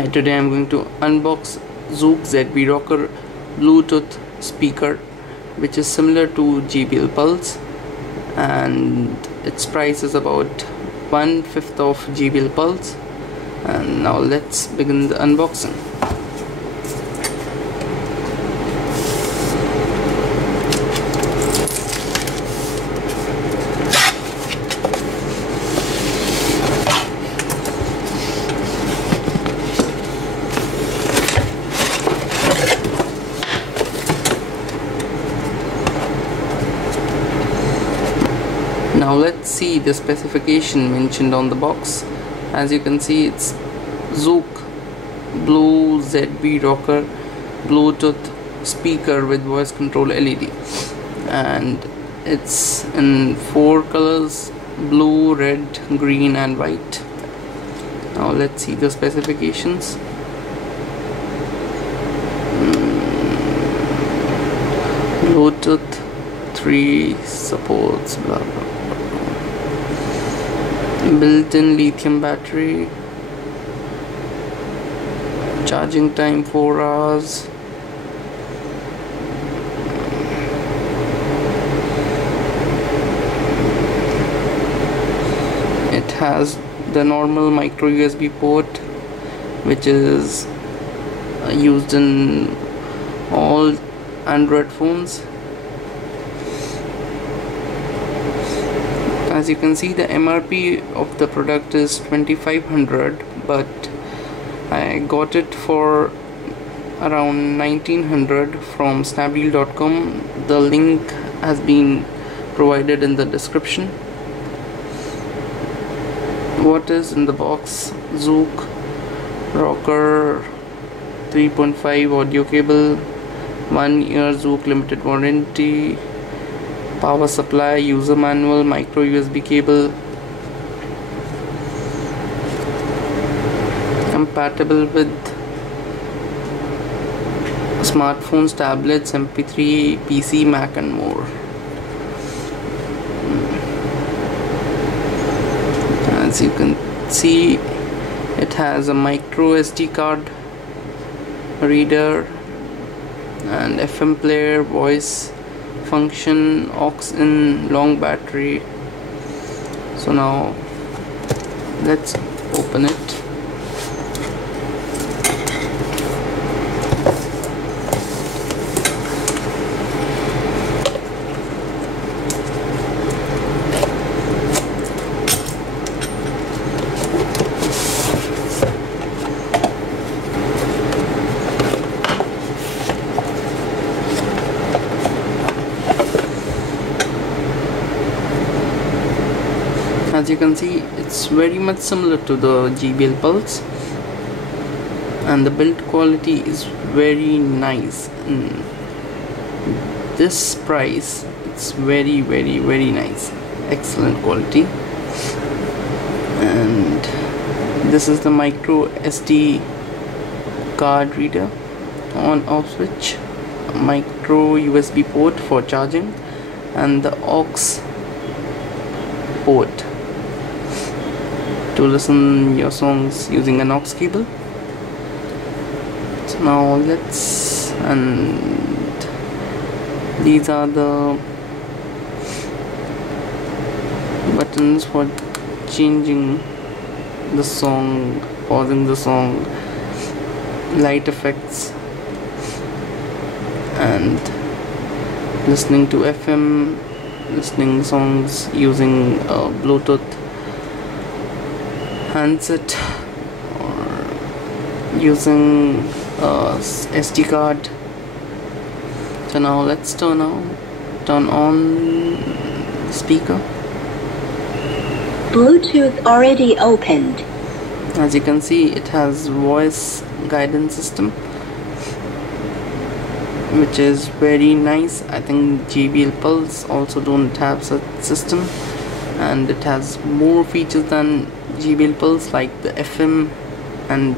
Hi, today I'm going to unbox Zoook ZB Rocker Bluetooth speaker, which is similar to JBL Pulse, and its price is about 1/5 of JBL Pulse. And now let's begin the unboxing. Now let's see the specification mentioned on the box. As you can see, it's Zoook Blue ZB Rocker Bluetooth speaker with voice control LED, and it's in 4 colors: blue, red, green and white. Now let's see the specifications. Bluetooth 3 supports blah blah. Built-in lithium battery, charging time 4 hours, it has the normal micro USB port, which is used in all Android phones. As you can see, the MRP of the product is 2500, but I got it for around 1900 from snapdeal.com. The link has been provided in the description. What is in the box? Zoook Rocker 3.5 audio cable, 1 year Zoook limited warranty, power supply, user manual, micro USB cable, compatible with smartphones, tablets, MP3, PC, Mac and more. As you can see, it has a micro SD card reader and FM player, voice function, aux in, long battery. So now let's open it. As you can see, it's very much similar to the JBL Pulse, and the build quality is very nice. In this price, it's very nice, excellent quality. And this is the micro SD card reader, on off switch, micro USB port for charging, and the aux port to listen your songs using an aux cable. So now let's, and these are the buttons for changing the song, pausing the song, light effects, and listening to FM, listening songs using Bluetooth handset or using SD card. So now let's turn on the speaker. Bluetooth already opened. As you can see, it has voice guidance system, which is very nice. I think JBL Pulse also don't have such system, and it has more features than JBL Pulse, like the FM and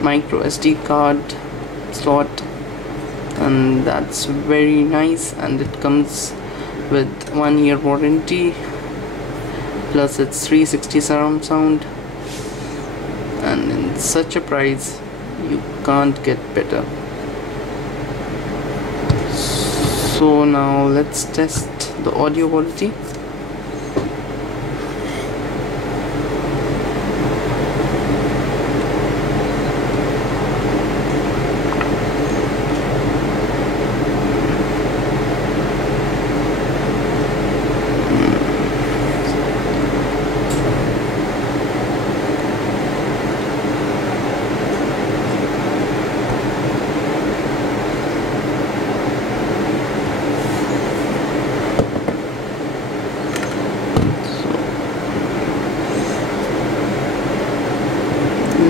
micro SD card slot, and that's very nice. And it comes with 1 year warranty, plus it's 360 surround sound, and in such a price you can't get better. So now let's test the audio quality.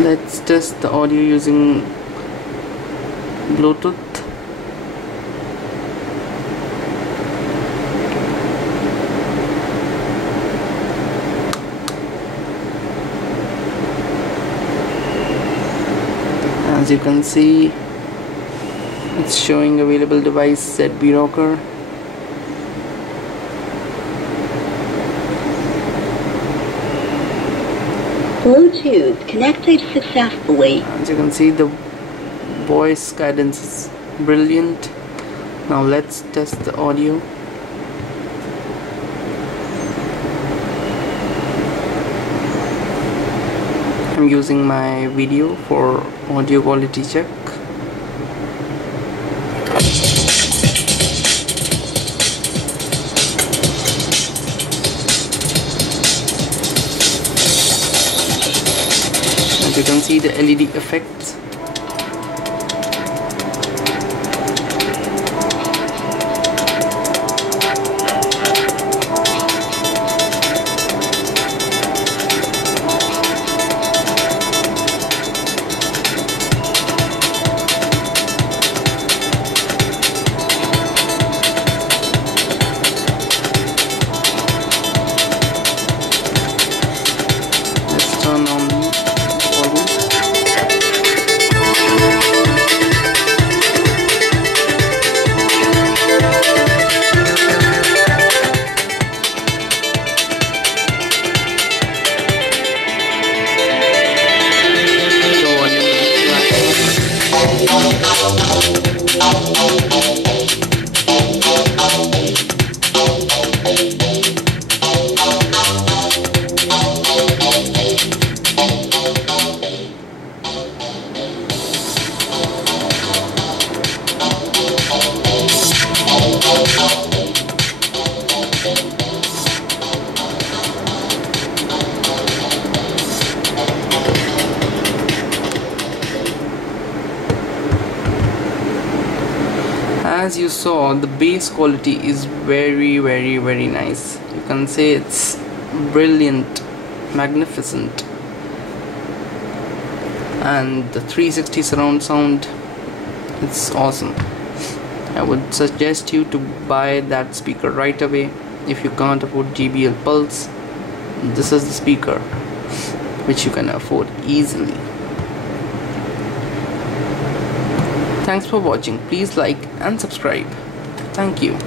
Let's test the audio using Bluetooth. As you can see, it's showing available device ZB Rocker. Bluetooth connected successfully. As you can see, the voice guidance is brilliant. Now let's test the audio. I'm using my video for audio quality check. As you can see the LED effects. Let's turn on the volume. As you saw, the bass quality is very nice. You can say it's brilliant, magnificent, and the 360 surround sound, it's awesome. I would suggest you to buy that speaker right away. If you can't afford JBL Pulse, this is the speaker which you can afford easily. Thanks for watching. Please like and subscribe. Thank you.